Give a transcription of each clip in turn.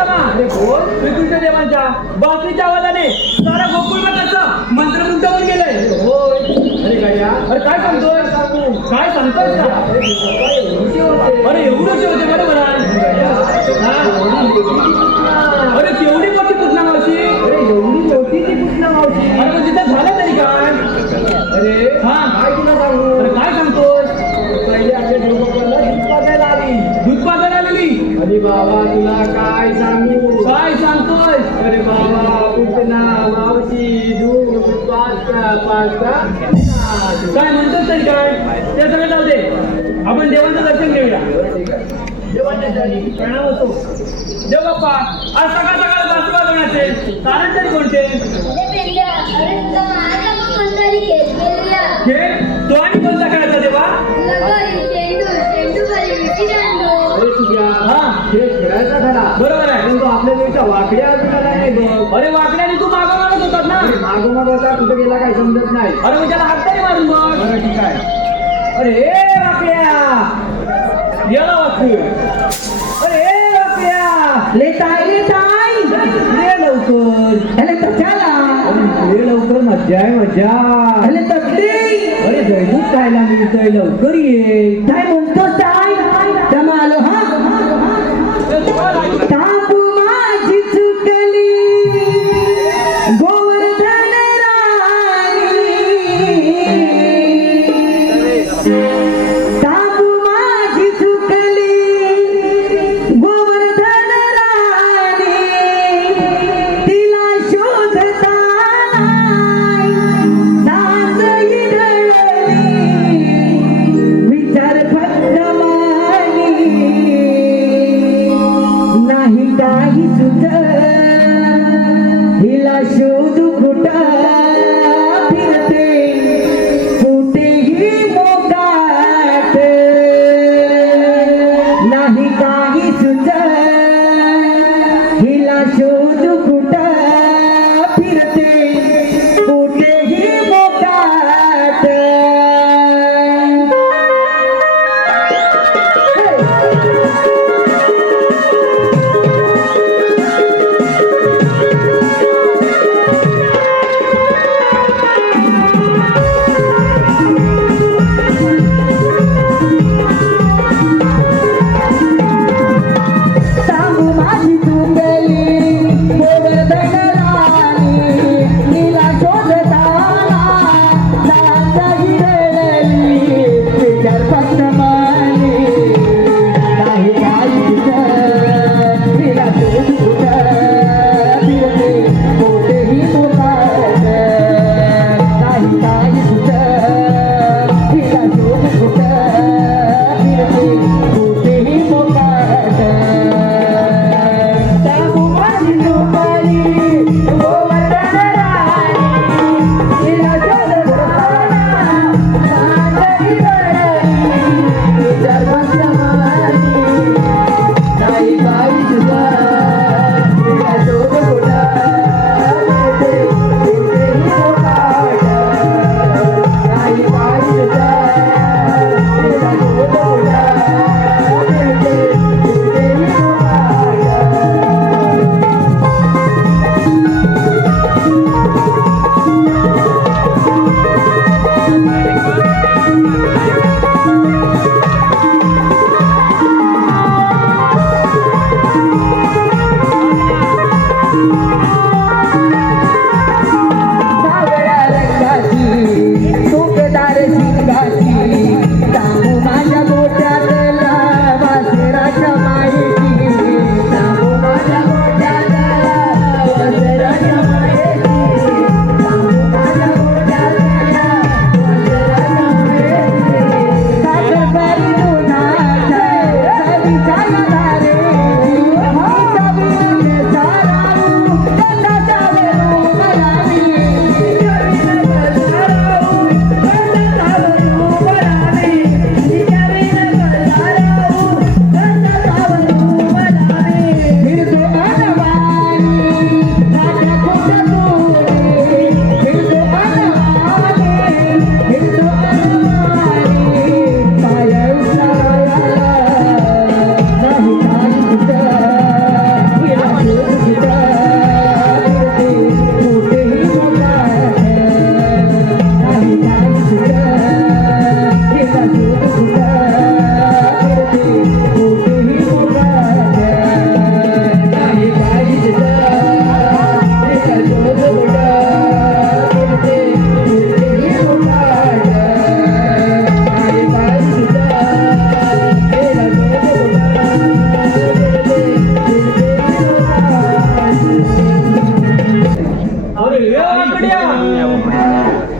रामा श्रीकृष्ण देवांच्या बासरीच्या आवाजाने सारा गोकुळ कसं मंत्रमुग्ध होऊन गेलंय. अरे काय सांगतोय काय सांगतोय का? अरे एवढंच होते बरोबर आहे. अरे केवढी मोठी कृष्णा मावशी. अरे एवढी मोठी ती कृष्णा मावशी. अरे पण तिथं झालं तरी काय? अरे हा काय तुला सांगू. अरे काय सांगतोय. पहिले आपल्या देवबाबांना दूध पाजायला आली. दूध पाजायला आलेली. अरे बाबा तुला काय सांगू. काय सांगतोय. अरे बाबा कृष्णा मावशी दूध पाजता काय म्हणतोस तरी काय. ते सगळं जाऊ दे. आपण देवांचं दर्शन घेऊया. देवाच्या चरणी प्रणाम होतो. देव बाप्पा आज सकाळ सकाळ बासरी वाजवण्याचे कारण तरी कोणते. खेळ तो आणि कोणता खेळायचा देवा. अरे तुझ्या हा खेळ खेळायचा खरा बरोबर आहे. पण तो आपल्या देवीच्या वाकड्या अजून नाही बघ. अरे वाकड्याने तू मागं मागत होतात ना. मागोमाग होता कुठे गेला काय समजत नाही. अरे मग त्याला हात तरी मारून बघ. बरं ठीक आहे. अरे वाकड्या गेला वाकू. अरे वाकड्या लेताय लेताय ले लवकर. अरे त्याला ले लवकर मज्जा आहे मज्जा. अरे तकली अरे जयदूत खायला मिळतंय लवकर ये. काय म्हणतो काय जमालो हा तापू माझी चुकली गोवर्धन राणी. तापू माझी चुकली गोवर्धन राणी. तिला शोधता नाच इडळली. विचार फक्त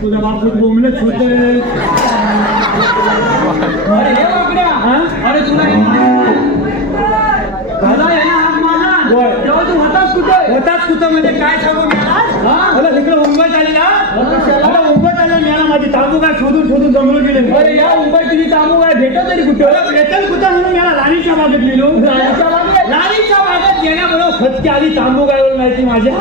तुझा बापूच बोंबलत होतोय. अरे हे बापड्या. अरे तुला दादा आहे ना हात मारला. होय. तेव्हा तू होतास कुठे? होताच कुठं म्हणजे काय सांगू मी आज? मला तिकडे मुंबईत आली ना, मला मुंबईत आल्या मिळाला माझी तांबू काय शोधून शोधून जमलो गेले. अरे या मुंबईत तुझी तांबू काय भेटत तरी कुठे? वेतन कुठं म्हणून मला राणीच्या बागेत गेलो. राणीच्या बागेत गेल्याबरोबर फटके आली तांबू काय माहिती माझ्या.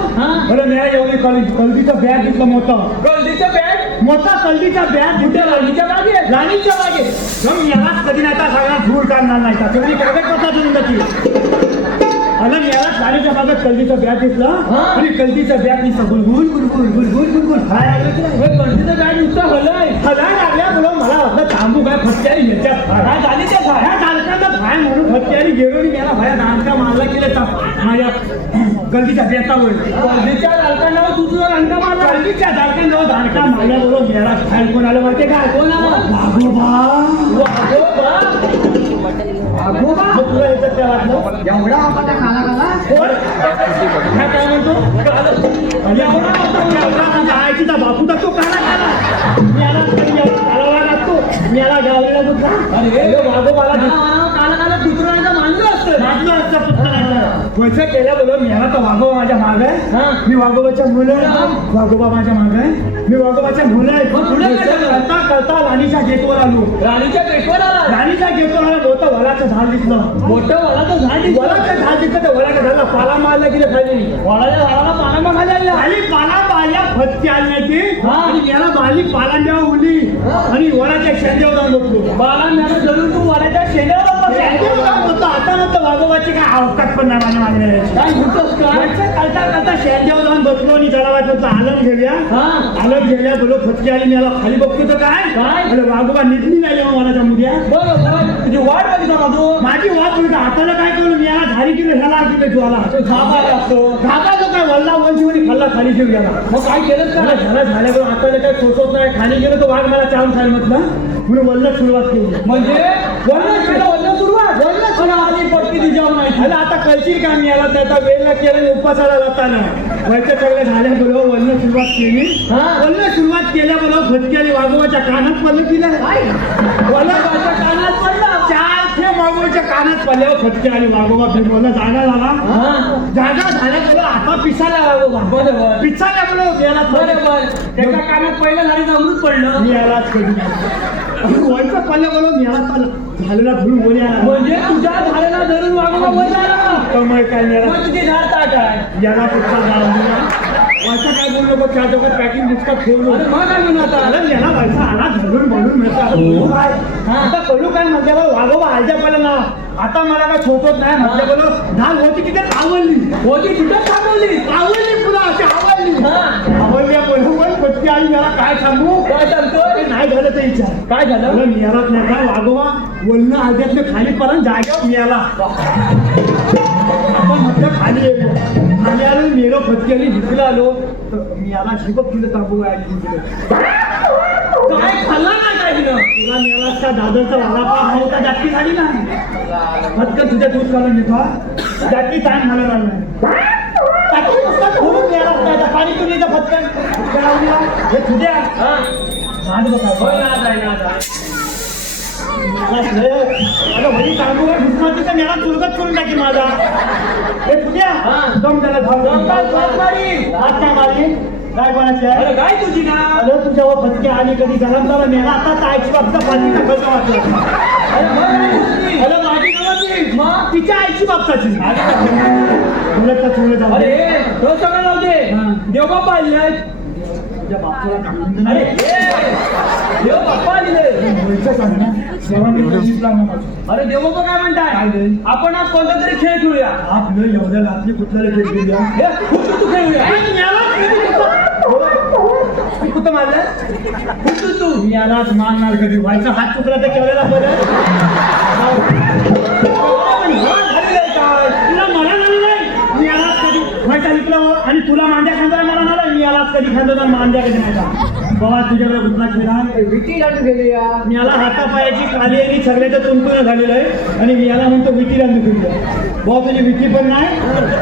बरं मी एवढी कल्दीचं बॅग घेतलं मोठं. कल्दीचं बॅग? मोठा कल्दीचा बॅग कुठे? राणीच्या बागेत? राणीच्या बागेत. मग यालाच कधी नाही आता सगळा धूळ काढणार नाही का तुम्ही कागदपत्र देऊन जातील. आणि याला राणीच्या बागेत कल्दीचा बॅग घेतला आणि कल्दीचा बॅग मी गुलगुल गुलगुल गुलगुल गुलगुल कल्दीचं बॅग नुसतं हलय. हलाय लागल्या बोला मला वाटलं तांबू काय फटक्याने ह्याच्यात काय झाली त्या ह्या दालकांना भाय म्हणून फटक्याने गेलो आणि मला भाया दालका मारला केलं माझ्या कल्दीच्या बेतावर. कल्दीच्या दालकांना तुझं रंगा मारला. कल्दीच्या दालकांना दालका मारल्याबरोबर मेरा खायला कोण आलं माहिती काय? कोण आलं? वाघोबा. वाघोबा तुला याच्यात काय वाटलं? एवढा आपल्या खाला कोण? काय म्हणतो? एवढा आईचा बापूचा तो काला मी याला कालावा लागतो मी याला गावलेला दुसरा. अरे वाघोबाला काला कुत्रा मानलं असतं. मागलं असतं पुस्तकाला वैसे केल्याबरोबर मी याला तर वाघोबा माझ्या माग आहे. मी वाघोबाच्या मुलं आहे. वाघोबा माझ्या माग आहे. मी वाघोबाच्या मुलं आहे. पुढे काय झालं? करता करता राणीच्या गेटवर आलो. राणीच्या पेटवर आला. राणीच्या गेटवर आला मोठं वडाचं झाड दिसलं. मोठं वडाचं झाड दिसलं. वडाचं झाड दिसलं तर वडाच्या झाडाला पाला मारला गेलं खाली. वडाच्या झाडाला पानामा खाल्ला. खाली पाला मारल्या फटकी आली नाही ती. हा. आणि याला मारली पालांड्यावर उडली आणि वडाच्या शेंड्यावर जाऊन बसलो. बाला मॅडम जरूर तू वडाच्या शेंड्यावर शेंड्यावर जाऊन बसलो. आता नंतर वाघोबाची काय अवकाश पण नाही माझ्या मागण्याची. काय म्हणतोस का? करता करता शेंड्यावर जाऊन बसलो आणि त्याला वाटलं आलम घेऊया. आलम घेऊया बोलो फटकी आली मला खाली बघतो तर काय अरे वाघोबा निघली नाही मग वडाच्या मुद्या. बरोबर तुझी वाट बघितला का तू? माझी वाट बघितलं हाताला काय करू मी याला झाली की ह्याला की तू आला धागा लागतो. धागा जो काय वल्ला वंशी खाल्ला खाली घेऊन गेला. मग काय केलं का? झाला झाल्यावर आता काय सोचत नाही खाली गेलो तो वाघ मला चावून खाली म्हटलं म्हणून वल्ल सुरुवात केली. म्हणजे वर्ण सुरुवात वर्ण आली पटकी तिच्यावर नाही. अरे आता कळशील का मी याला त्याचा वेळ केला उपासाला जाताना व्हायचं सगळं झाल्याबरोबर वल्ल सुरुवात केली. वल्ल सुरुवात केल्याबरोबर फटकी आली वाघोबाच्या कानात पडलं तिला. वल्लाच्या कानात पडला. वाघोबाच्या कानात पडल्यावर फटकी आली. वाघोबा फिरवला जागा झाला. जागा झाल्याबरोबर आता पिसाला वाघोबा. बरोबर पिसाला बरोबर याला बरोबर त्याच्या कानात पहिलं झाडीचं अमृत पडलं. मी यालाच कधी वरचा पल्ल्याबरोबर याला झालेला धरून वर आला. म्हणजे तुझ्या झाडाला धरून वागवा वर आला. त्यामुळे काय मग तुझी झाड ताट आहे. याला कुठचा वरचा काय बोललो बघ त्या दोघात पॅकिंग पुस्तक ठेवलो. अरे मग काय म्हणून आता? अरे याला वरचा आला धरून म्हणून मिळतात. आता कळू काय म्हटल्यावर वाघोबा आलच्या पहिला ना आता मला काय छोटत नाही म्हटल्याबरोबर धाल होती की ते आवडली होती कुठं थांबवली? आवडली पुन्हा अशी आवडली आवडल्या बरोबर फटकी आई मला काय सांगू काय सांगतो? नाही झालं ते विचार काय झालं? मिळालाच नाही का वाघोबा वलन आल्यातलं खाली पर्यंत जाग्यावर मिळाला. आपण म्हटलं खाली येतो खाली आलो मेलो फटकी आली जिंकला आलो तर मी याला शिबक केलं तांबू काय खाल्ला नाही काय दिलं? तुला मिळाला का दादरचा वडापाव नव्हता जास्ती झाली नाही फटकन तुझ्या दूध काढून घेतो जास्ती टाइम झाला नाही पाणीपुरीचा फटकन हे तुझ्या वही तांबू घुसमातीचा मेळा चुरगत करून टाकी माझा. हे तुझ्या दम त्याला काय मारी काय कोणाची आहे? अरे काय तुझी ना? अरे तुझ्यावर फटके आली कधी गरमताला मेळा आता आईची बाबचा पाणी टाकायचं वाटलं. अरे माझी नव्हती मग तिच्या आईची बाबताची अरे तो सगळं जाऊ दे. देवबाप्पा आले. तुझ्या बापाला टाकून अरे देवबाप्पा आले. अरे देवबाप्पा काय म्हणताय? आपण आज कोणता तरी खेळ खेळूया. आपलं एवढ्या रात्री कुठला खेळ खेळूया तू खेळूया. कुठं मारलं तू मी यालाच मारणार कधी व्हायचा हात चुकला तर केवढ्याला बरं तुला मला नाही मी यालाच कधी व्हायचा विकला आणि तुला मांड्या खांदा मला नाही मी यालाच कधी खांदा मांड्या कधी नाही बाबा तुझ्याकडे कुठला खेळा विटी दांडू खेळूया. मी याला हातापायाची काली आणि सगळ्याचं तुंतुन झालेलं आहे आणि मी याला म्हणतो विटी दांडू खेळूया. बाबा तुझी विटी पण नाही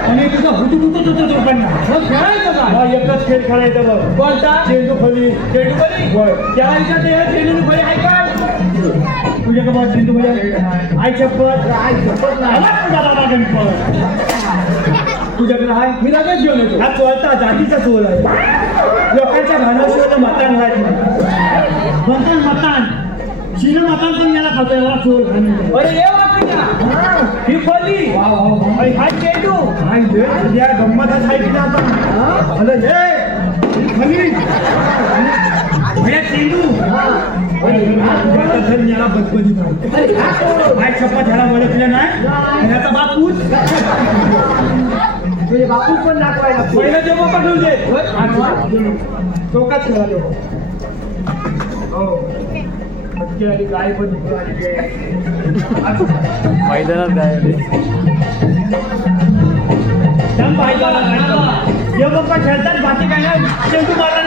आणि तुझं हुतू पण नाही. मग खेळायचं काय? हा एकच खेळ खेळायचा बघ. कोणता? चेंडू फली. चेंडू फली? होय. त्या आईच्या ते चेंडू फली आहे काय? तुझ्याकडे बाबा चेंडू फली आई चप्पल आई झोपत नाही. आला तुझा बाबा गणपत तुझ्याकडे आहे. मी लगेच घेऊन येतो. हा चोळता जातीचा चोळ आहे. लोकांच्या भानाशिवाय मतान व्हायचं नाही. मतान शिन मतान पण याला खातो याला चोळ घालून. अरे ये वाटूया. ही फली. अरे हा चेंडू. काय दे या गंमतच आहे की आता. अरे हे फली भैया चेंडू याला बदबदीत आहे. अरे हा तो. काय शपथ ह्याला ओळखलं नाही ह्याचा बापूच तुझे बापूस पण दाखवायला. पहिलं जेव्हा पाठवून दे चौकात खेळा तो. हो मच्छी आली गाय पण मैदानात काय जेव्हा खेळतात बाकी काय नाही चेंडू मारला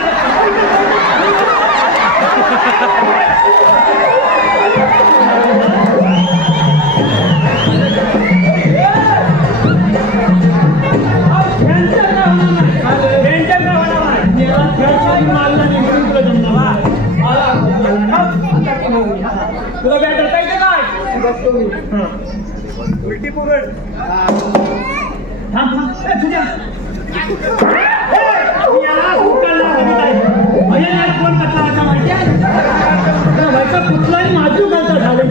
तुला बॅटर पाहिजे काय? उलटी पुगड थांब तुझ्या कोण करता आता माहिती आहे कुठलाही माझू घालता झालं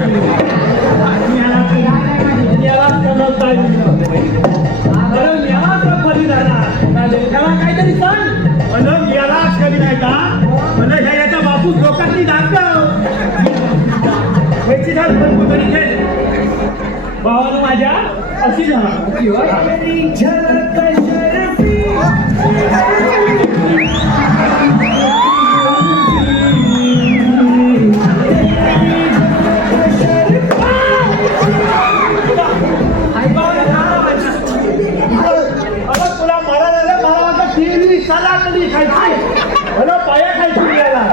त्याला काहीतरी सांग. म्हणून यालाच कधी नाही का म्हणून याचा बापू लोकांनी दाखव याची झाड पण तरी खेळ भावानं माझ्या अशी झाला तुला मला झालं मला वाटतं टीव्ही साला कधी खायची मला पाया खायची याला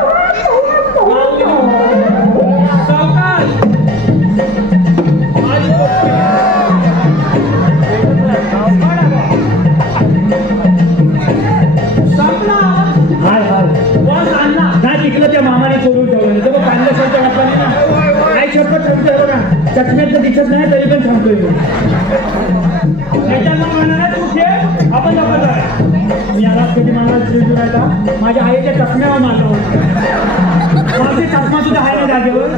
त्या मामाने चोरून ठेवलं तर पाहिलं शब्द वाटला ना काय शब्द ठेवतोय बघा चष्म्यात दिसत नाही तरी पण सांगतोय आपण मी याला कधी मला राहायचा माझ्या आईच्या चष्म्यावर मारला होता माझे चष्मा सुद्धा आहे ना जागेवर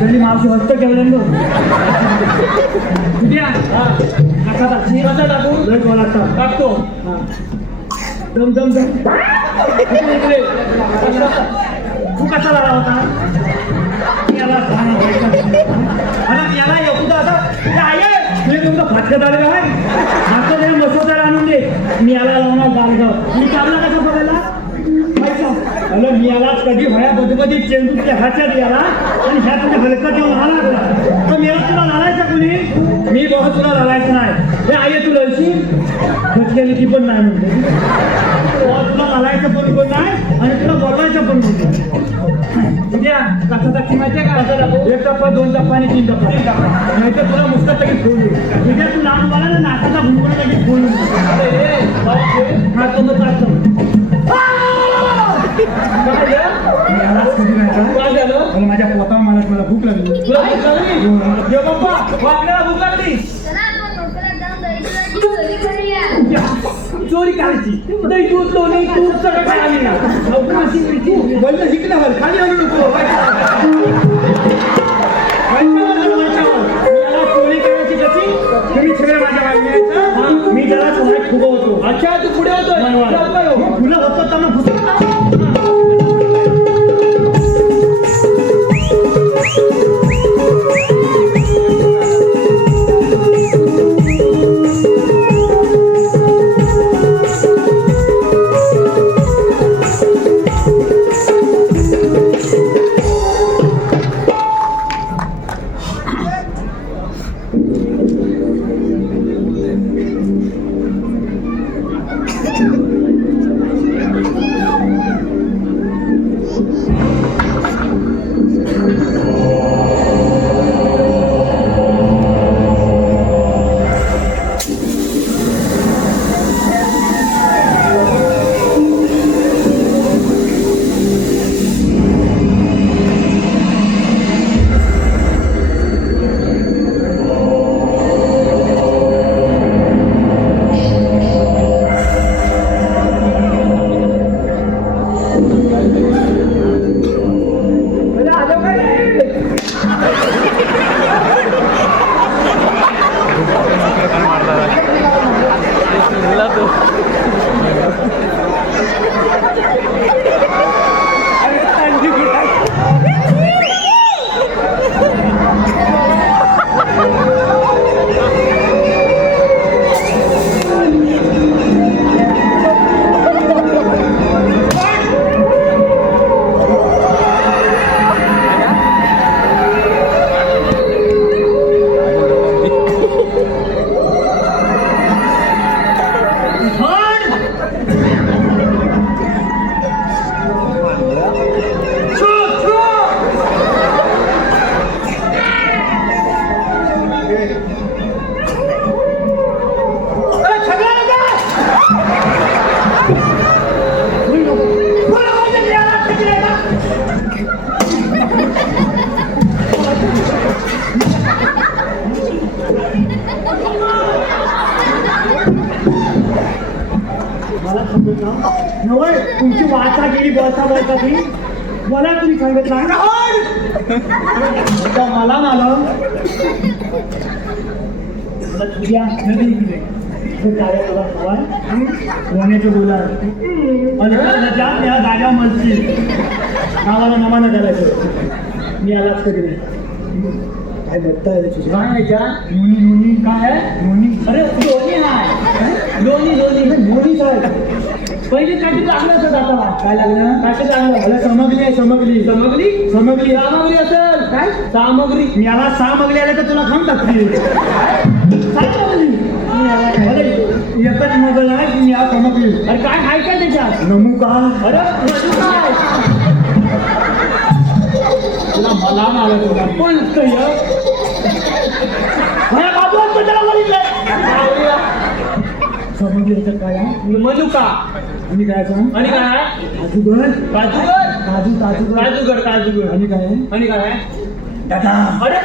तरी मावशी हस्त ठेवलं उद्या कसा टाकतो दम दम दम तू कसा झाला होता याला येऊ असा आहे तुमचं फाटकत आलेलं आहे आता त्या मसोदार आणून दे मी याला लावणार गालगाव मी चालला कसा बघायला हॅलो मी यालाच कधी भया बदबदी चेंडूच्या ह्याच्यात याला आणि ह्या तुझ्या हलकत येऊन आला तर मी तुला लावायचं कुणी मी बघा तुला लावायचं नाही हे आई तू लढशी खचलेली ती पण नाही म्हणते तुला लावायचं पण कोण नाही आणि तुला बोलवायचं पण कोण उद्या कसा टाकी माहिती आहे का एक टप्पा दोन टप्पा आणि तीन टप्पा नाही तर तुला मुस्कत लगेच फोन येईल उद्या तू लांब मला ना नाकाचा भुंकून लगेच फोन माझ्या पोटावर मला भूक लागली वाकण्याला भूक लागली चोरी करायची दही दूध लोणी तूप सगळं खायला ना शिकल्यावर खाली आणू नको चोरी करायची कशी तुम्ही सगळ्या माझ्या वाजण्याचं मी जरा समाज फुगवतो अच्छा तू पुढे होतो फुलं होतं त्यांना तुमची वाचा गेली बोलता ती मला तुम्ही सांगितलं मला मालम कोण्याचं बोला या जागा मस्ती आम्हाला नमाना करायचं मी आलाच कधी नाही काय बघताय काय नोनी नोनी काय आहे नोनी अरे लोणी आहे लोणी पहिले काहीतरी लागलं असं आता काय लागलं काय लागलं मला समजली आहे समजली असेल काय सामग्री मी आला सामग्री आल्या तर तुला खाऊन टाकली एकच मगल आहे की मी आज समजली अरे काय खायचं त्याच्यात नमू का अरे काय तुला मला मारत होता पण समजली याच्यात काय आहे मनुका आणि काय सांग आणि काय काजूगर काजूगर आणि काय आहे आणि काय दादा अरे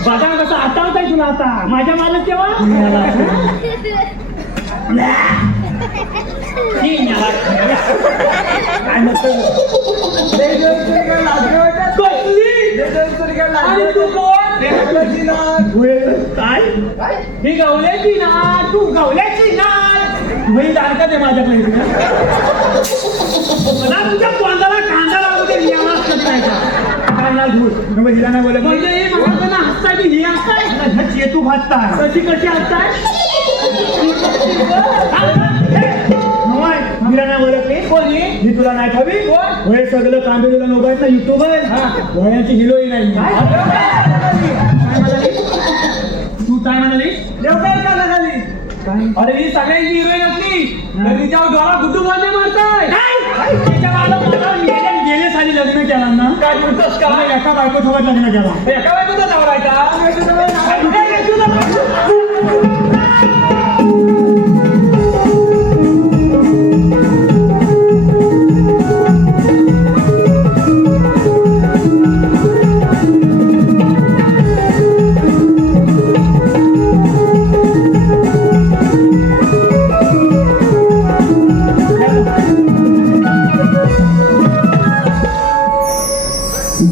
बदाम कसं आठवताय तुला आता माझ्या मालक तेव्हा काय नसतं काय ही गवल्याची ना तू गवल्याची ना वही जाणका ते माझ्याकडे तुझ्या तोंडाला कांदा लागू दे यालाच काढणार धूळ मग हिला नाही बोलत म्हणजे हसताय की ही हसताय चेतू भाजताय कशी हसताय हिला नाही बोलत मी कोणी मी तुला नाही ठावी हे सगळं कांदे तुला नोबायत ना युट्यूब आहे वयाची हिरोईन आहे तू काय म्हणाली अरे ही सगळ्यांची हिरोईन असली तर तिच्यावर डोळा गुड्डू बांधे मारताय गेले साली लग्न केला ना काय म्हणतोस का एका बायकोसोबत लग्न केला एका बायकोचा नवरायचा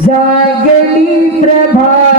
जागती प्रभा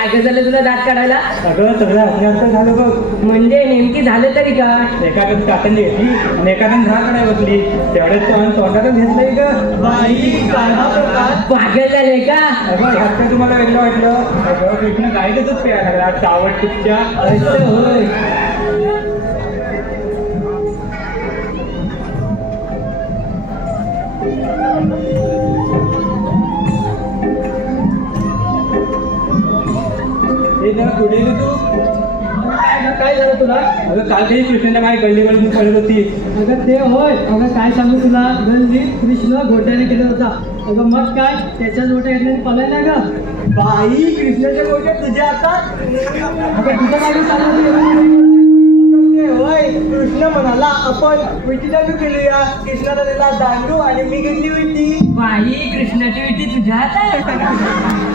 काय काय झालं तुला दात काढायला? सगळं सगळं असं झालं बघ. म्हणजे नेमकी झालं तरी काय? एखादं काटण घेतली आणि एखादं झाड बसली तेवढ्याच तोंडातच घेतलंय का बाई पागल झाले का? अगं ह्यात काय तुम्हाला वेगळं वाटलं? अगं कृष्ण काय त्याच प्यायला लागला चावट तुमच्या असं होय. हे जरा पुढे ये तू. काय झालं तुला? अगं काल काही कृष्णाच्या काय गल्ली गल्ली पडत होती. अगं ते होय. अगं काय सांगू तुला, गल्ली कृष्ण घोट्याने केला होता. अगं मग काय, त्याच्या गोट्या घेतल्याने पलाय ना ग. बाई कृष्णाच्या गोट्या तुझ्या आता अगं तुझं काय चाललं? होय कृष्ण म्हणाला आपण विटी चालू केलूया. कृष्णाला दिला दांडू आणि मी घेतली विटी. बाई कृष्णाची विटी तुझ्या हातात.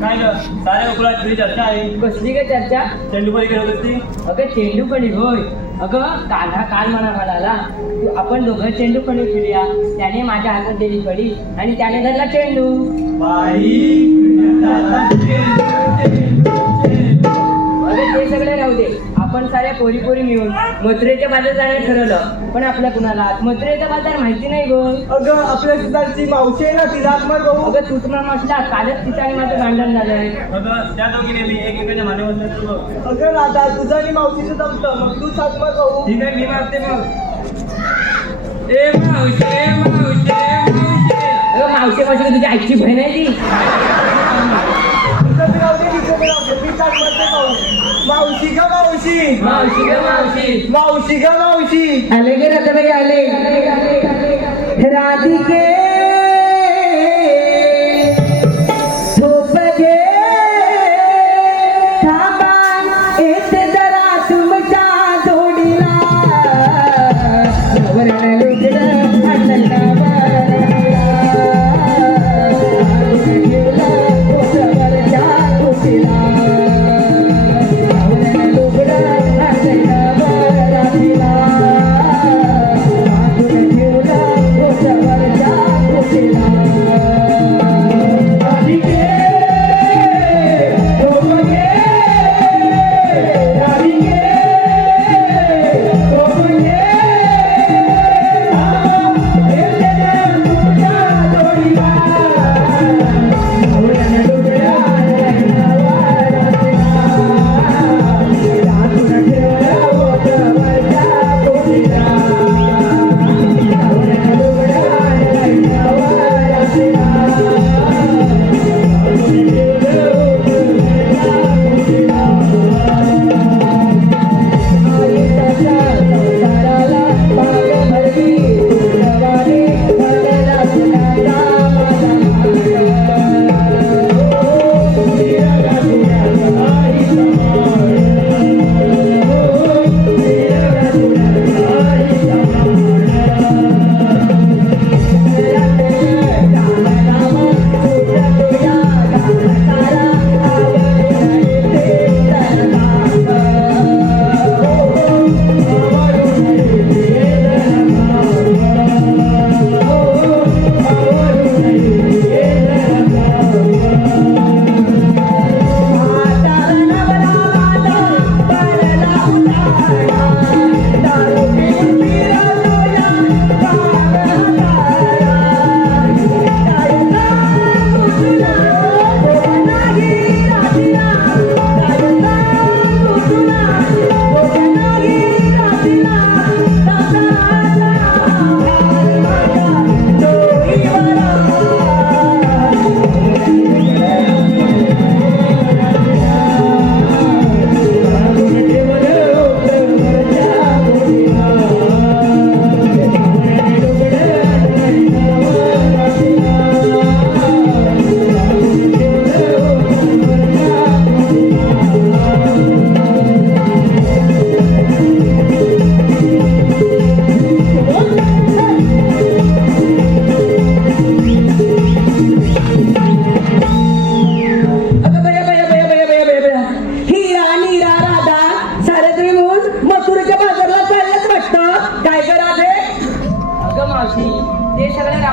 काय ग साऱ्या गोकुळात तुझी चर्चा आहे. कसली काय चर्चा? चेंडूबाई खेळत होती. अगं चेंडू कणी होय. अगं काल मला म्हणाला तू आपण दोघं चेंडू कणी खेळूया. त्याने माझ्या हातात दिली कडी आणि त्याने धरला चेंडू. बाई अरे ते सगळे राहू दे. आपण साऱ्या पोरी पोरी मिळून मथुरेच्या बाजार जाण्याचं ठरवलं. पण आपल्या कुणाला मथुरेचा बाजार माहिती नाही गो. अगं आपल्या सुद्धाची मावशी आहे ना ती रात मग बघू. अगं तू तुम्हाला म्हटला कालच तिचं आणि माझं भांडण झालंय. अगं त्या दोघीने मी एकमेकांच्या मानेवर अगं राधा तुझं आणि मावशीचं जमतं मग तू सात मग बघू. ठीक आहे मी मारते मग. ए मावशे मावशे मावशे. अगं मावशे मावशे तुझी आईची बहीण आहे ती. मावशी का मावशी मावशी ग मावशी. मावशी का मावशी. आले गे रत्नाबाई आले. राधिके झोप घे थांबा येते जरा तुमच्या जोडीला. नवऱ्यानं लुगडं आणलं ठेवलं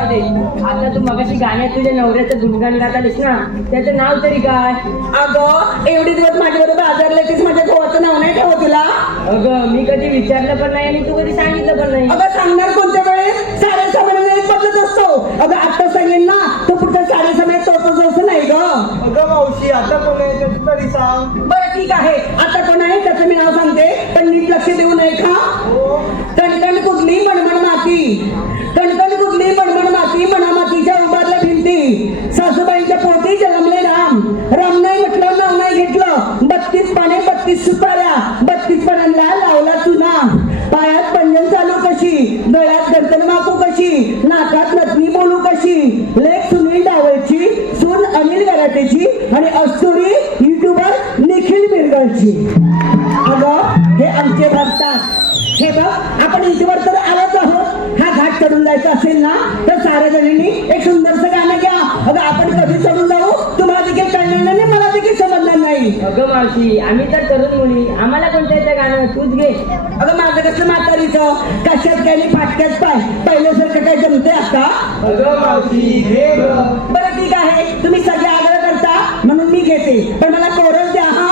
राहू दे. आता तू मगाशी गाण्यात तुझ्या नवऱ्याचं गुणगान गात आलीस ना, त्याचं नाव तरी काय? अगं एवढी दिवस माझ्याबरोबर आजारले तीच माझ्या भावाचं नाव नाही ठेवत तुला. अगं मी कधी विचारलं पण नाही आणि तू कधी सांगितलं पण नाही. अगं सांगणार कोणत्या वेळेस? साडेसहा महिन्याने बदलत असतो. अगं आता सांगेल ना तो पुढच्या साडेसहा महिन्यात तोच असं नाही ग. अगं मावशी आता कोण आहे त्याचं तरी सांग. बरं ठीक आहे, आता कोण आहे त्याचं मी नाव सांगते, पण नीट लक्ष देऊ नये का. कणकण कुठली मणमण माती, कणकण कुठली मणमण माती, म्हणा मातीच्या उभारल्या भिंती. सासूबाईंच्या पोटी जन्मले राम, राम नाही म्हटलं नाव नाही घेतलं. 32 पाने 32 सुपाऱ्या, 32 पाण्यांना लावला चुना. पायात पंजन चालू कशी, गळ्यात गंतन माकू कशी, नाकात नथनी बोलू कशी. लेख सुनील डावळची, सून अनिल गराटेची आणि अस्तुरी युट्यूबर निखिल मिरगळची. अगं हे आमचे भक्तात. हे बघ आपण युट्यूबर तर आलोच आहोत. हा घाट चढून जायचा असेल ना तर साऱ्या जणांनी एक सुंदरसं गाणं घ्या. अगं आपण कधी चढून जाऊ तुम्हाला देखील कळणार नाही, मला देखील समजणार नाही. अगं मावशी आम्ही तर तरुण मुली, आम्हाला कोणतं येतं गाणं, तूच घे. अगं माझं कसं म्हातारीचं कशात काय फाटक्यात पाय, पहिल्यासारखं काय जमते आता. अगं मावशी घे गं. बरं ठीक आहे, तुम्ही सगळे आग्रह करता म्हणून मी घेते, पण मला कोरस द्या हा.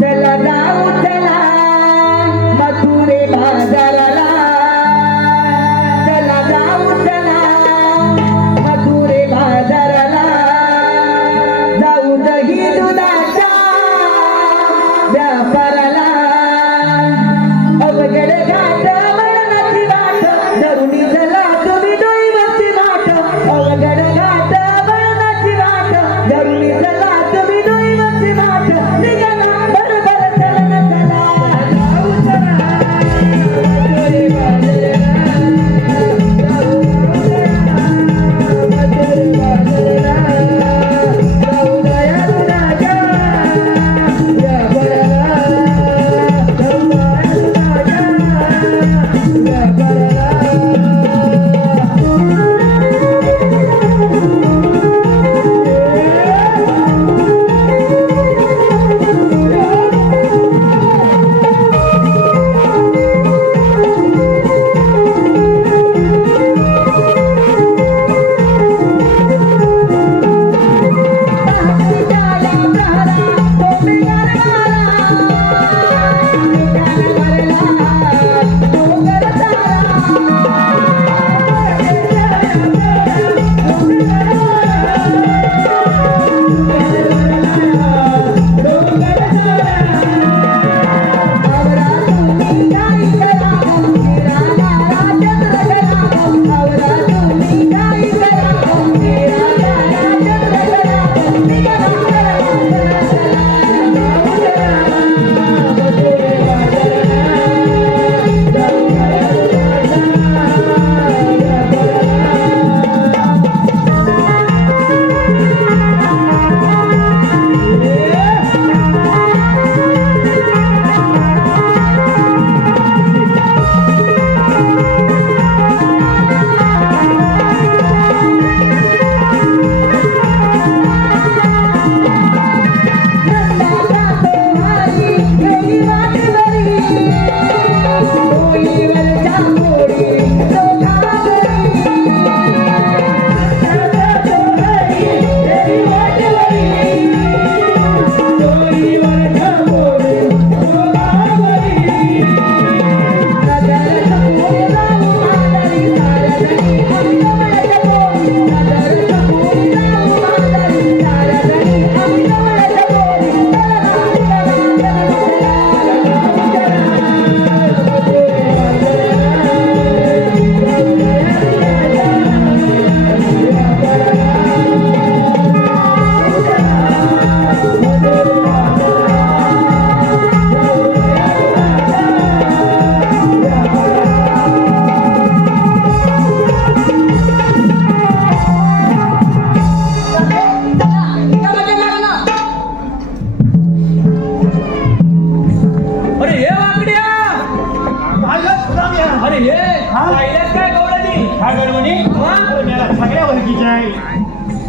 चला जाऊ चला मथुरे बाजाराला, चला जाऊ चला मथुरे बाजाराला. जाऊ दही दुधाच्या व्यापाराला. अवघड घाट मरणाची वाट, धरुणी चला तुम्ही डोईवरची वाट. अवघड घाट मरणाची वाट, धरुणी चला तुम्ही डोईवरची वाट. निघाला बरोबर चला चला जाऊ चला मथुरे बाजाराला. जाऊ मथुरे बाजाराला. जाऊ दया दुधाच्या व्यापाराला. जाऊ दुधाच्या व्यापाराला.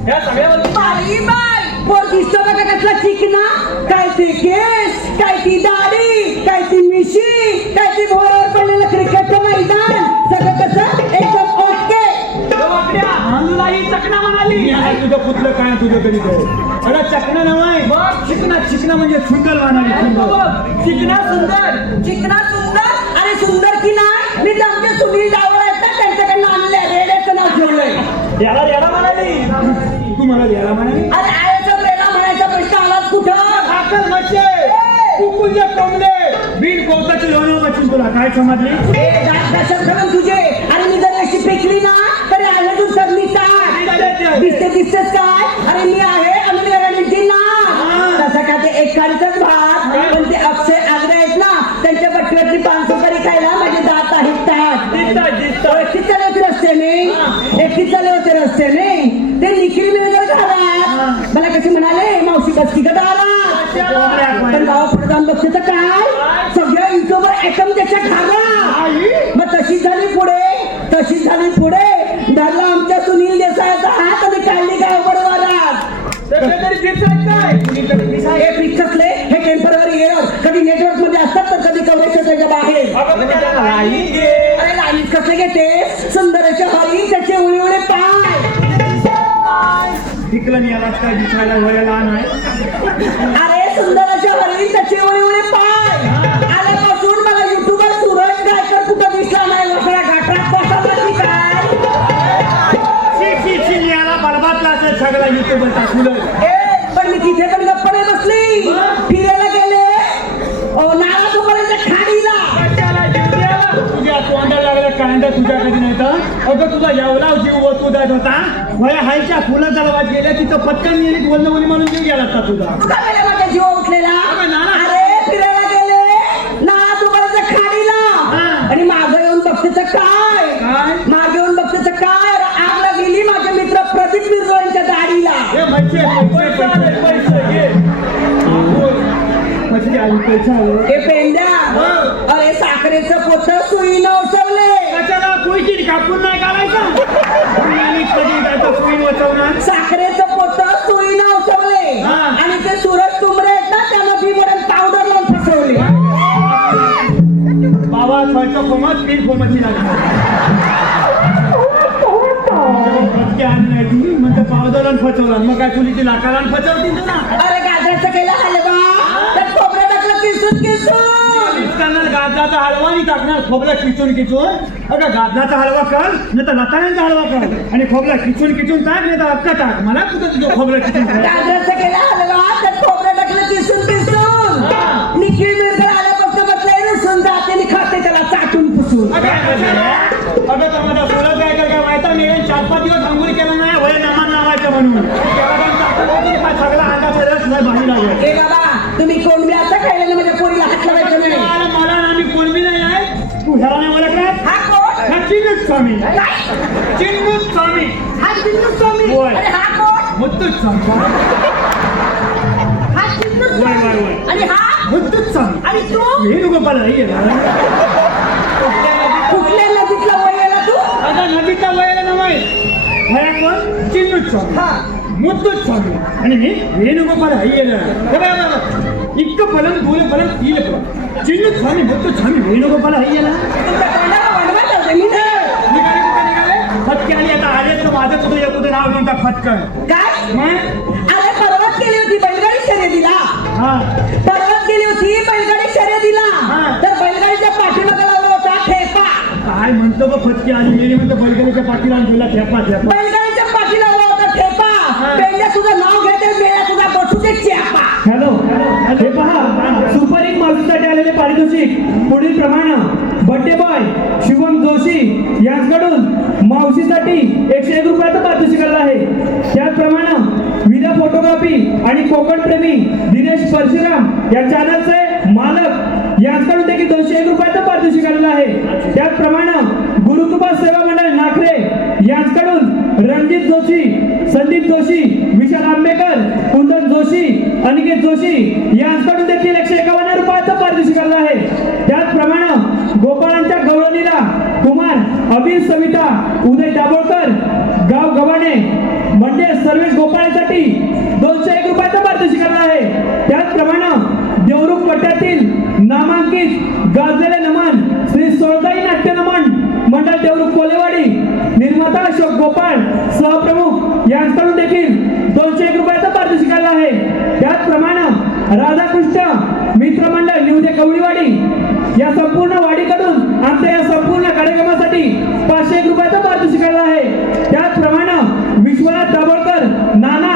या सगळ्यावर बाई बाई पोर दिसतो बघा कसला चिकना. काय ते केस, काय ती दाढी, काय ती मिशी, काय ती भोरावर पडलेलं क्रिकेटचं मैदान, सगळं कसं एकदम ओके. तुलाही चकना म्हणाली. तुझं कुठलं काय तुझं कधी अरे चकना नव्हे चिकना चिकना म्हणजे सुंदर म्हणाली चिकना सुंदर. चिकना सुंदर. अरे सुंदर की नाही, मी तर आमचे सुनील डावळ आहेत ना त्यांच्याकडनं आणले रेड्याचं नाव ठेवलंय. याला याला म्हणाली. तू मला याला म्हणाली. अरे आयचं रेडा म्हणायचा प्रश्न आलाच कुठं. आकल मच्छे कुकुंजे कोंबले बीन कोवताची लोणं बसून तुला काय समजली. तुझे अरे मी जर अशी पेकली ना तरी आहे तू सर दिसते दिसतेच काय. अरे मी आहे अनिल रणजित ना तसं काय ते एकाच भात पण ते अक्षय आग्रे आहेत ना त्यांच्या बटव्यातली 500 करी खायला माझे दात आहेत एकटीच चालले होते रस्त्याने ते निखिल मिळणार घाला मला कशी म्हणाले मावशी बसती का दारा पण गावा पुढे जाऊन बघते तर काय सगळ्या युट्यूबवर एकदम त्याच्या खाला. मग तशी झाली पुढे धरला आमच्या सुनील देसाईचा हात आणि काढली गावभर वारात. हे पिक्चरले हे टेम्पररी एरर कधी नेटवर्क मध्ये असतात तर कधी कव्हरेज त्याच्या बाहेर. अरे लाईन कसले घेते सुंदरचे हरी त्याचे उळे पाय शिकलं याला काय दिसायला वया लहान आहे. अरे सुंदरचे हरी त्याचे उळे पाय आल्यापासून मला युट्यूबवर सूरज गायकर कुठं दिसला नाही. वसळा घाटात बसवली काय याला बरबादला असेल सगळा युट्यूबवर टाकलं. पण मी तिथे पण गप्पा नाही बसली फिरायला गेले नाला तुम्हाला खाडीला तुझ्या तोंडाला लागला कांदा तुझ्या कधी नाही तर अगं तुझा एवढा जीव तू जात होता वया हायच्या फुला तलावात गेल्या तिथं पटकन गेली बोलणं बोली म्हणून जीव गेला असता तुझा. माझा जीव उठलेला. अरे फिरायला गेले नाला तुम्हाला खाडीला आणि मागं येऊन बघते तर मागे येऊन बघते तर काय आगला गेली माझे मित्र प्रदीप मिरवांच्या दाढीला. हे पेंड्या अरे साखरेचं पोत सुईनं उसवले. कोयची कापून नाही काढायचं सुई वाचवणार. साखरेचं पोत सुईनं उसवले आणि ते सूरज तुमरे आहेत ना त्यांना बिमरण पावडर लावून फसवले. बाबा व्हायचं कोमत पीर कोमती म्हणजे पावदरान फसवला मग काय तुली ती लाकारान फसवती तुला. अरे गाजराचं केलं हलवा तर खोबरं टाकलं किसून गाजराचा हलवा नाही टाकणार खोबरा किचून अगं गाजराचा हलवा कर नाही तर लताळ्यांचा हलवा कर आणि खोबरा किचून टाक नाही तर अक्का टाक मला कुठं तुझं खोबरा किचून. गाजराचं केलं हलवा तर खोबरं टाकलं किसून निखिल मिरकर आल्यापासून बसलाय रुसून जाते आणि खाते त्याला चाटून पुसून. अगं तर माझा बोलत काय काय माहिती मी 4-5 दिवस अंघोळी केलं नाही वय नामान नावायचं म्हणून सगळा अंगाचा रस नाही बाहेर लागला. ए बाबा तुम्ही कोण बी आता खायला माझ्या पोरीला हात लावायचं नाही. मला ना मी कोणबी नाही आहे तू ह्याला नाही ओळखणार. हा कोण हा चिन्नूच स्वामी हा चिन्नू स्वामी. होय. अरे हा कोण मुत्तूच स्वामी हा चिन्नू स्वामी आणि हा मुत्तूच स्वामी आणि तू वेणुगोपाल नाहीये ना. कुठल्या नदीतला वयाला तू. आता नदीचा वयाला नव्हे वया कोण चिन्नूच स्वामी मुत्तूच स्वामी आणि मी वेणुगोपाल नाहीये ना. इतकं पलंग दोन पलंग 3 पलंग चिन्नूच स्वामी मुत्तूच स्वामी वेणुगोपाल नाहीये ना. तुमच्या तोंडाला वणवा लावते मी ना. निघाले कुठे निघाले फटके आली आता आले तर माझं तुझं एकूण नाव घेऊन टाक फटकन. काय मग अरे पर्वत गेली होती बैलगाडी शर्यतीला. पर्वत गेली होती बैलगाडी शर्यतीला तर बैलगाडीच्या पाठीमागे लावला होता ठेपा. काय म्हणतो बघ फटके आली गेली म्हणतो बैलगाडीच्या पाठीला तुला ठेपा बैलगाडीच्या पाठी लावला होता ठेपा. पेंड्या तुझं नाव घेते मेळा तुझा बसू दे चेपा. हॅलो हे पहा सुपर हिट मावशीसाठी आलेले पारितोषिक पुढील प्रमाणे बर्थडे बॉय शुभम जोशी यांच्याकडून मावशीसाठी 101 रुपयाचं पारितोषिक आलं आहे. त्याचप्रमाणे विदा फोटोग्राफी आणि कोकण प्रेमी दिनेश परशुराम या चॅनलचे मालक यांच्याकडून देखील 201 रुपयाचं पारितोषिक आलेलं आहे. त्याचप्रमाणे गुरुकृपा सेवा मंडळ नाखरे यांच्याकडून रणजित जोशी संदीप जोशी विशाल आंबेकर कुंदन जोशी अनिकेत जोशी यांच्याकडून देखील 151 रुपयाचं पारितोषिक आलं आहे. त्याचप्रमाणे गोपाळांच्या गवळणीला कुमार अभिर सविता उदय दाभोळकर गाव गव्हाणे म्हणजे सर्वेश गोपाळांसाठी 201 रुपयाचं पारितोषिक आलं आहे. त्याचप्रमाणे 201 रुपयाचा पारितोषिक आलं आहे. त्याचप्रमाणे राधाकृष्ण मित्रमंडळ निवडे कवडीवाडी या संपूर्ण वाडीकडून आमच्या या संपूर्ण कार्यक्रमासाठी 501 रुपयाचा पारितोषिक आलं आहे. त्याचप्रमाणे विश्वनाथ दाभोळकर नाना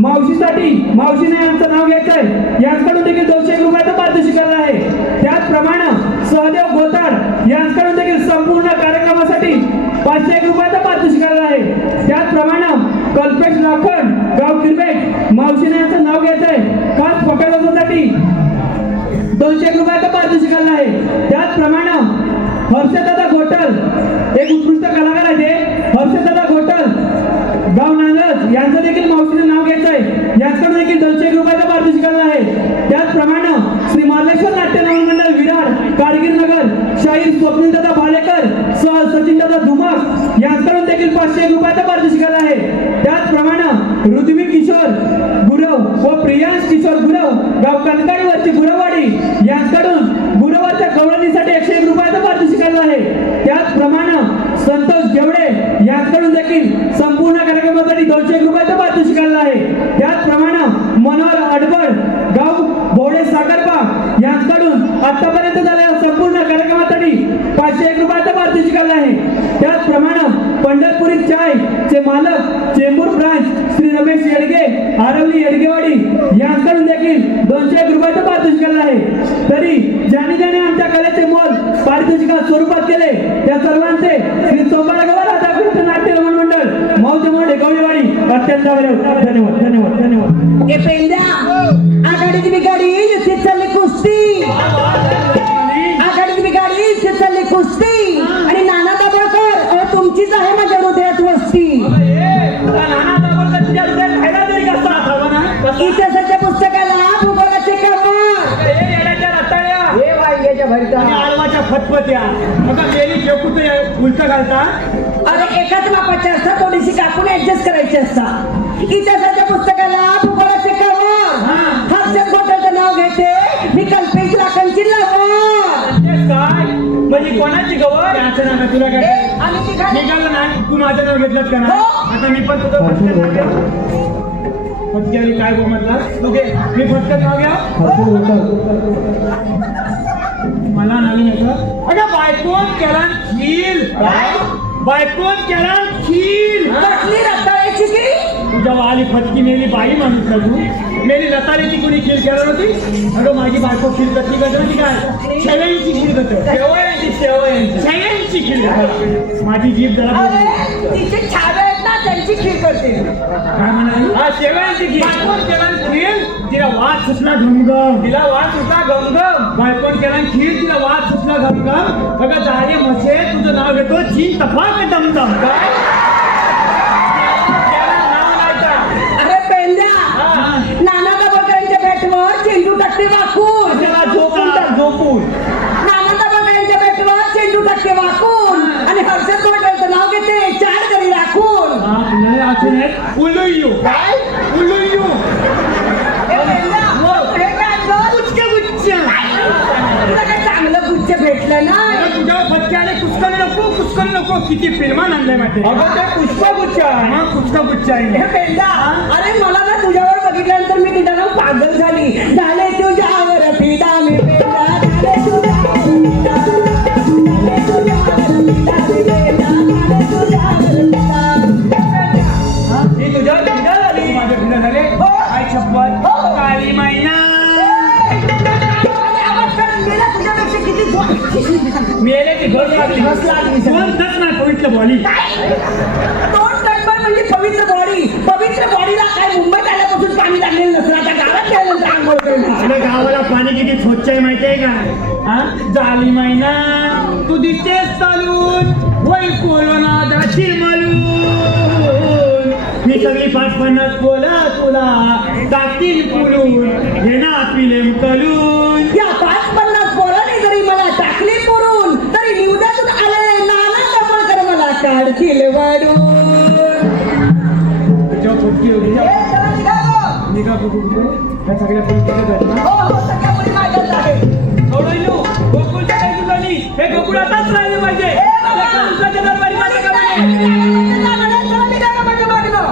मावशीसाठी मावशीने आमचं नाव घ्यायचंय यांच्याकडून देखील 201 रुपयाचं पारितोषिक आलं आहे. त्याचप्रमाणे सहदेव गोताड यांच्याकडून देखील संपूर्ण कार्यक्रमासाठी 501 रुपयाचं पारितोषिक आलं आहे. त्याचप्रमाणे कल्पेश लाखन गाव किरबेट मावशीने यांचं नाव घ्यायचंय खास पकडण्यासाठी 201 रुपयाचं पारितोषिक आलं आहे. त्याचप्रमाणे हर्षदादा घोटल एक उत्कृष्ट कलाकार आहे. हर्षदादा घोटल गाव नांदज यांचं देखील मावशीने नाव घ्यायचंय यांच्याकडून देखील 201 रुपयाचं पारितोषिक आलं आहे. त्याचप्रमाणे श्री मार्लेश्वर नाट्य नवमंडळ विरार कारगिर नगर शाहीर स्वप्नीलदादा भालेकर सचिनदादा धुमाक यांच्याकडून देखील 501 रुपयाचं पारितोषिक आलं आहे. त्याचप्रमाणे ऋद्वी किशोर गुरव व प्रियांश किशोर गुरव गाव कनकाळीवरची गुरववाडी यांच्याकडून गुरवाच्या गवळणीसाठी 101 रुपयाचं पारितोषिक आलं आहे. त्याचप्रमाणे संतोष गेवडे यांच्याकडून देखील संपूर्ण कार्यक्रमासाठी 201 रुपयाचं पारितोषिक आलं आहे. त्याचप्रमाणे मनोहर अडबड गाव भोवडे सागरबाग यांच्याकडून आतापर्यंत झालेल्या संपूर्ण कार्यक्रमासाठी 501 रुपयाचं पारितोषिक आलं आहे. त्याचप्रमाणे पंढरपुरी चाय चे मालक चेंबूर ब्रांच श्री रमेश येडगे आरवली येडगेवाडी यांच्याकडून देखील 201 रुपयाचं पारितोषिक आलं आहे. तरी ज्याने ज्याने आमच्या कलेचे मोल पारितोषिका स्वरूपात केले त्या सर्वांचे श्री सोमवारगाव राधाकृष्ण नाट्य मंडळ मौजमोड गवळीवाडी अत्यंत धन्यवाद धन्यवाद धन्यवाद धन्यवाद. ए पेंड्या आघाडीची बिघाडी युतीत चालली कुस्ती. आघाडीची बिघाडी युतीत चालली कुस्ती आणि नाना दाभोळकर तुमचीच आहे माझ्या हृदयात वस्ती. इतिहासाच्या पुस्तकाला भूगोलाचे आळवाच्या फटफट्या मग मेली फेकून उलट घालतात. अरे एकाच मापाचे असतात थोडीशी कापून ऍडजस्ट करायची असतात. इतिहासाच्या पुस्तकाला भूगोलाचे कवर हर्षद गोटलचं नाव घेते मी कल्पेश लाखांची काय म्हणजे कोणाची गवळ त्याचं नाव तुला काय निघालं नाही तू माझं नाव घेतलंच का ना. आता मी पण तुझं फटक्याने काय बोमतला तू घे मी फटक्यात नाव घ्या मला नवीन येतं. अगं बायकोन केला खील बायकोन केला खील कसली रताळ्याची की तुझ्या आली फटकी मेली बाई माणूस का तू मेली रताळ्याची कुणी खील केलं नव्हती. अगं माझी बायको खील कसली करते माहिती काय शेवयांची खील करते शेवयांची खील करते. माझी जीभ जरा अरे तिचे छावे आहेत ना त्यांची खीर करते. काय म्हणाली हा शेवयांची खीर. बायकोन केला खील तिला वाद सुटला घमघम तिला वाद सुटला घमघम. बायकोन केला खीर तिला वाद सुटला घमघम. अगं जाळे मसे तुझं नाव घेतो चीन तपाक दमदम. काय अरे पेंद्या नाना दाभोळकरांच्या बॅटवर चेंडू टाकते वाकून. झोपून नाना दाभोळकरांच्या बॅटवर चेंडू टाकते वाकून आणि हर्षद गोटलचं नाव घेते 4 गडी राखून. उलुयू काय उलुयू ए पेंद्या, हे काय असं? तुला काय चांगलं गुच्छ भेटलं ना. तुझ्या फटक्याने कुचकन नको किती फिल्मान आणलंय माहिती अगं ते पुष्पगुच्छ आहे. मग कुचका गुच्छ आहे हे पेंद्या अरे मला ना तुझ्यावर बघितल्यानंतर मी तुझ्या नाव पागल झाली. झाले तुझ्यावर फिदा मी पेंद्या झाले तुझ्यावर फिदा. झाले तुझ्यावर फिदा मी पेंद्या. झाले तुझ्यावर फिदा. ही तुझ्यावर फिदा झाली. माझ्या फिदा झाले हो. काय शपथ काली मैना तुझ्यापेक्षा किती मेल्याची घस लागली. घस लागली. कोणतंच नाही पवित्र बॉली दोन टनभर म्हणजे पवित्र बॉडीला काय मुंबईत आल्यापासून पाणी लागलेलं नसतं. आता गावात गेल्यानंतर आंघोळ करणं. आपल्या गावाला पाणी किती स्वच्छ आहे माहितीये का. हा जाली मैना तू दिसतेस चालून वै कोरोना दाची मालून मी सगळी 550 बोला तुला टाकतील पुरून हे ना पिलेम कलून. या 550 पोरांनी जरी मला टाकली पुरून तरी निवड्यातून आलेले नाना दाभोळकर मला काढतील वरून. जेव्हा फटकी होती निघा कुठे ह्या सगळ्या परिस्थिती सगळ्या मुली माझ्याच आहे. गवळीलो, गोकुळच्या काही मुलांनी हे गोकुळ आताच राहिले पाहिजे. एका उंचाच्या दरबारी माझ्या कामाने. चला, निघा ना माझ्या मागनं.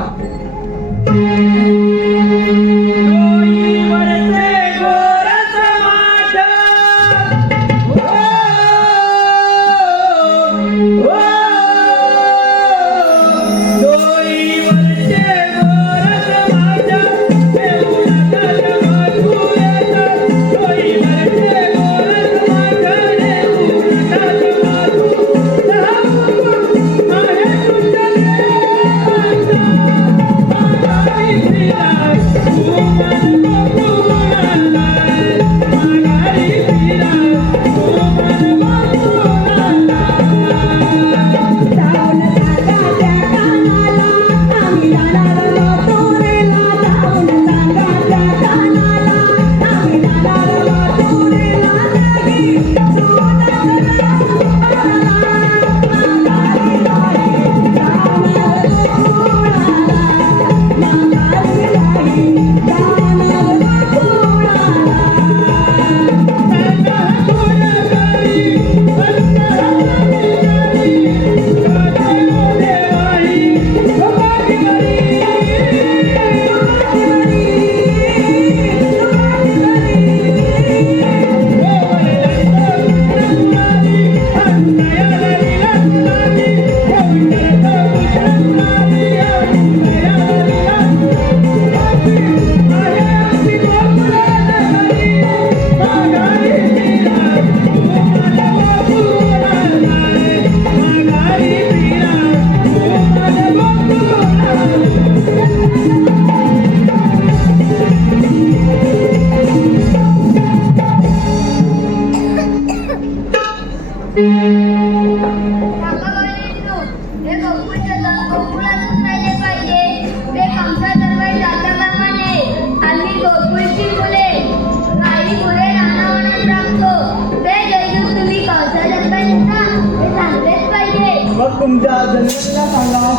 तुमच्या जन्मदिना सांगा.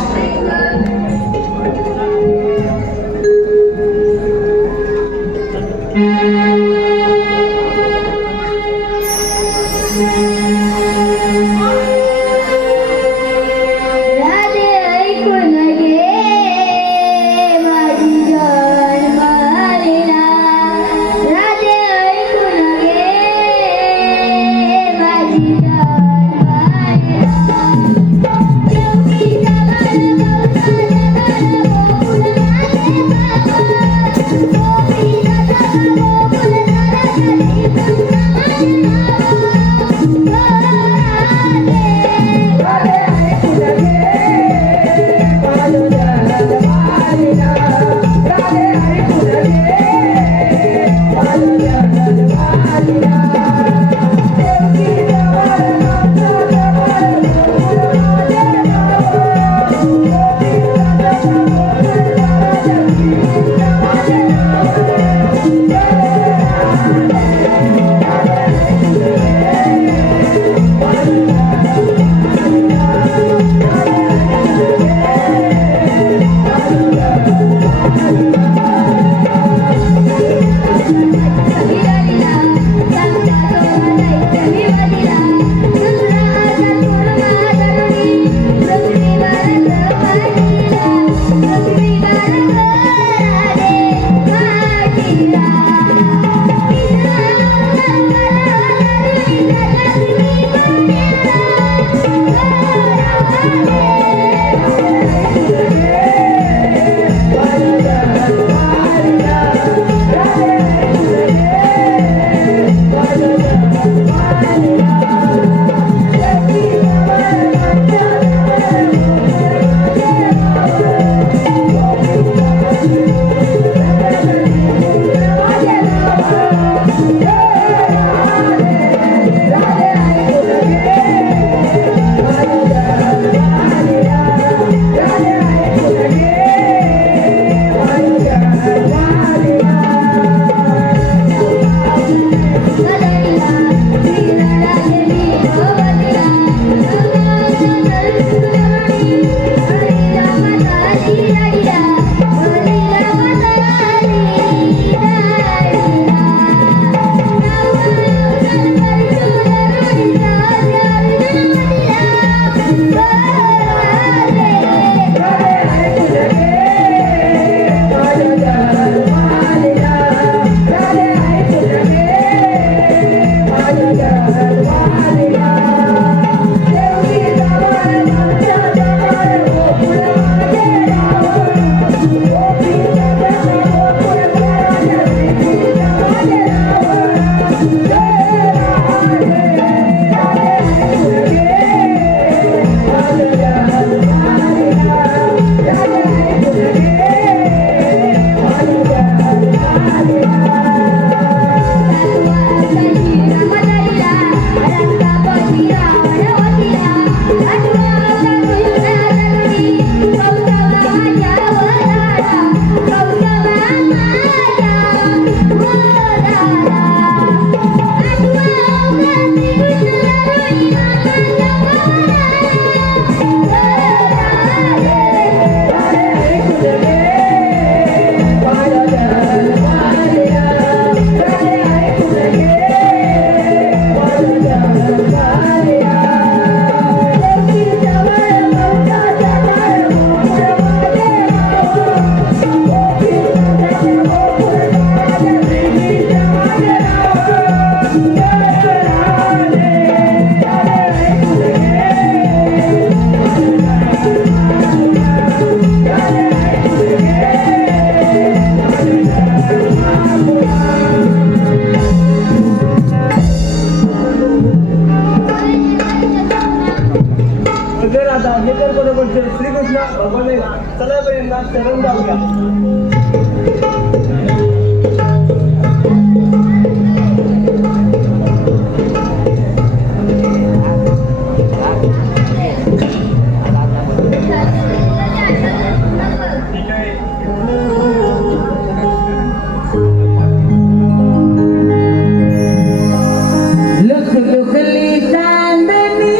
राधे ऐकून घे माझी जन्मलीला. राधे ऐकून घे माझी जन्मलीला. देवकीचा बाळ गोकुळ माझे बाबा. गोपीचा गोकुळ झाला तरी श्रीकृष्ण भगवान चला पर्यंत शरण जाऊया. लुक लुकली चांदणी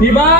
ही बाय